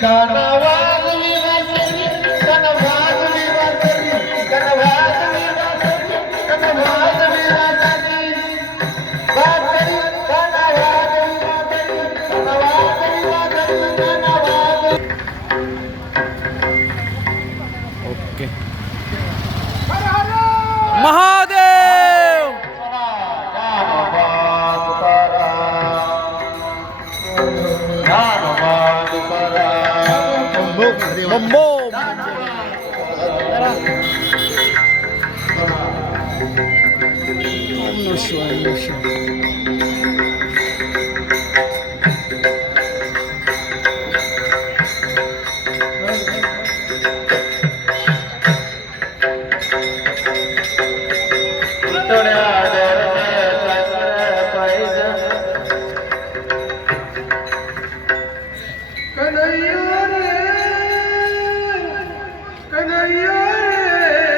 कनवाजवी वाजवी कनवाजवी वाजवी कनवाजवी वाजवी कनवाजवी वाजवी वाजवी कनवाजवी वाजवी कनवाजवी वाजवी कनवाजवी. ओके महादेव बंबो कन्हैया